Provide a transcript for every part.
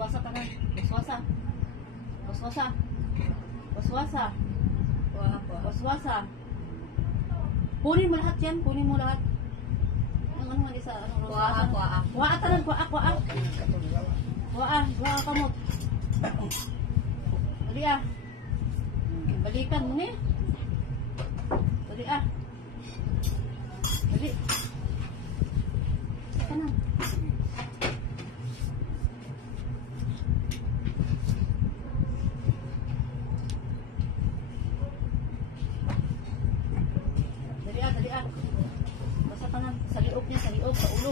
Waswasa ka na. Waswasa. Waswasa. Waswasa. Waswasa. Kunin mo lahat yan. Kunin mo lahat. Ang ano nga sa ano. Kuha. Kuha tanan. Kuha. Kuha ka mo. Dali ah. Balikan mo ni. Dali ah. Dali. Ito na. Dali ah. Basta ka na. Sa liog niya, sa liog, sa ulo.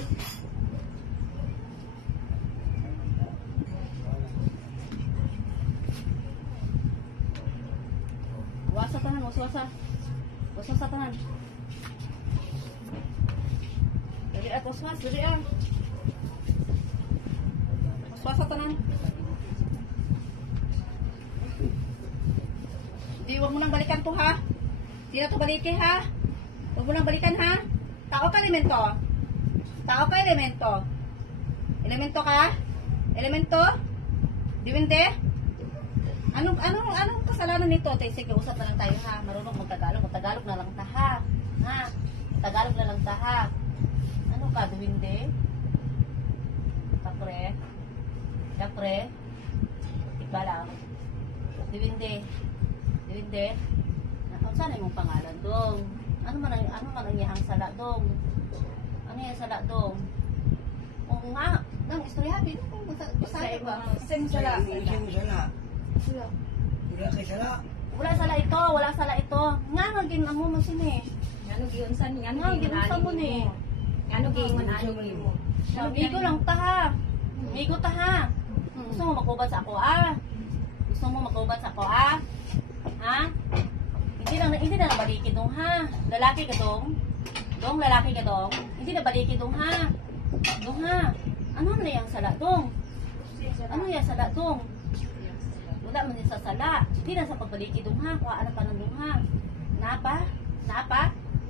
Wasa tanan, waswasa. Waswasa tanan. Dali at waswas, dali ah. Waswasa tanan. Di, huwag mo nang balikan to ha. Di na to balikin ha. Huwag mo nang balikan ha. Tao ka elemento. Tao ka elemento. Elemento ka? Elemento? Diwinte? Anong kasalanan nito? Sige, usap na lang tayo ha. Marunong magtagalog. Magtagalog na lang ta ha. Ha? Tagalog na lang ta ha. Ano ka, Duwinde? Kapre? Kapre? Iba lang. Duwinde? Duwinde? Saan ay mong pangalan dong? Ano man ang iyang sala dong? Ano yung sala dong? O nga, nang istorya dito kung basahin ba? Sing sala. Wala sala ito. Nga ginamo mo sini. Ngano giunsan ni Nga ginunsan mo ni. Ngano giingon ani mo. Migo lang ta ha. Migo ta ha. Gusto mo makubat sa ako ah? Gusto mo makubat sa ako ah? Ha? Hindi na baliki dong ha. Lalaki ka dong. Dong lalaki ka dong. Hindi na baliki dong ha. Dong ha. Ano na yung sala dong? Ano yung sala dong? Wala man yung sa sala. Hindi na sa pagbaliki dong ha. Kuha na pa ng dong ha. Napa? Napa?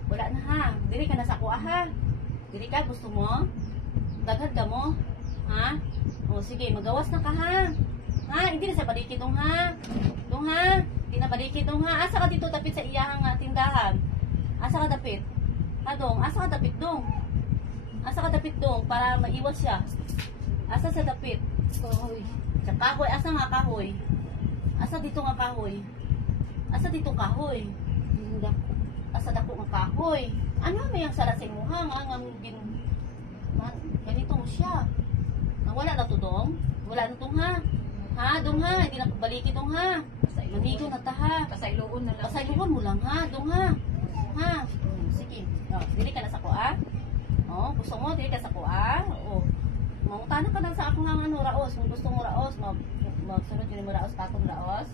Wala na ha. Diri ka na sa kuha ha. Diri ka, gusto mo? Daghan ka mo? Ha? O sige, magawas na ka ha. Ha? Hindi na sa baliki dong ha. Dong ha? Hindi na baliki dong ha. Asa ka dito tapit sa iyahang tindahan? Asa ka tapit? Ha dong? Asa ka tapit dong? Asa ka tapit dong para maiwas siya? Asa sa tapit? Kahoy. Sa kahoy. Asa nga kahoy? Asa dito nga kahoy? Asa dito kahoy? Asa dako nga kahoy? Ano may ang sala sa imo ha? Ganito mo siya. Wala na to dong? Wala na tong ha? Ha? Dong ha? Hindi na baliki dong ha? Manigo na ta ha? Pasayloon na lang. Pasayloon mo lang ha? Dong ha? Ha? Sige. Dili ka na sa kuha? Gusto mo? Dili ka sa kuha? Mangutana ka lang sa akong nga raos. Kung gusto mo raos, magsunod yun mo raos, patong raos.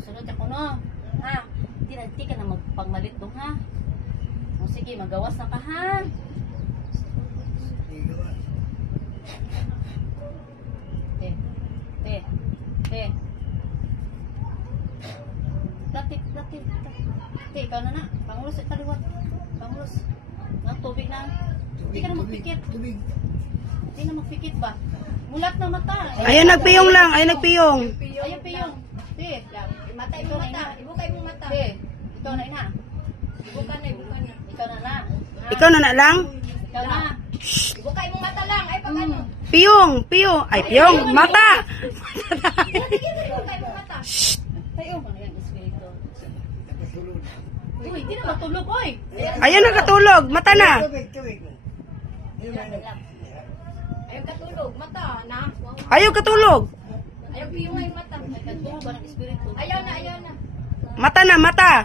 Sunod ako no. Ha? Di ka na magpagmalit dong ha? Sige, magawas na ka ha? Latik. Ikaw na. Pangulus at kaliwat. Pangulus. Ng tubig na. Hindi ka na magpikit. Hindi na magpikit ba? Mulat na mata. Ayun, nagpiyong lang. Ayun, nagpiyong. Ayun, piyong. Matay mo mata. Ibukay mo mata. Ikaw na ina. Ibuka na. Ikaw na na. Ikaw na lang. Ikaw na. Ibukay mo mata lang. Ay, pag ano. Piyong. Ay, piyong. Mata. Ibukay mo mata. Tayo mo na yan, espiritu. Uy, hindi na matulog, oy. Ayun, nakatulog. Mata na. Ayaw katulog. Mata na. Ayaw katulog. Ayaw piyong ay mata. Nagkatulog ba ng espiritu? Ayaw na. Mata na, mata.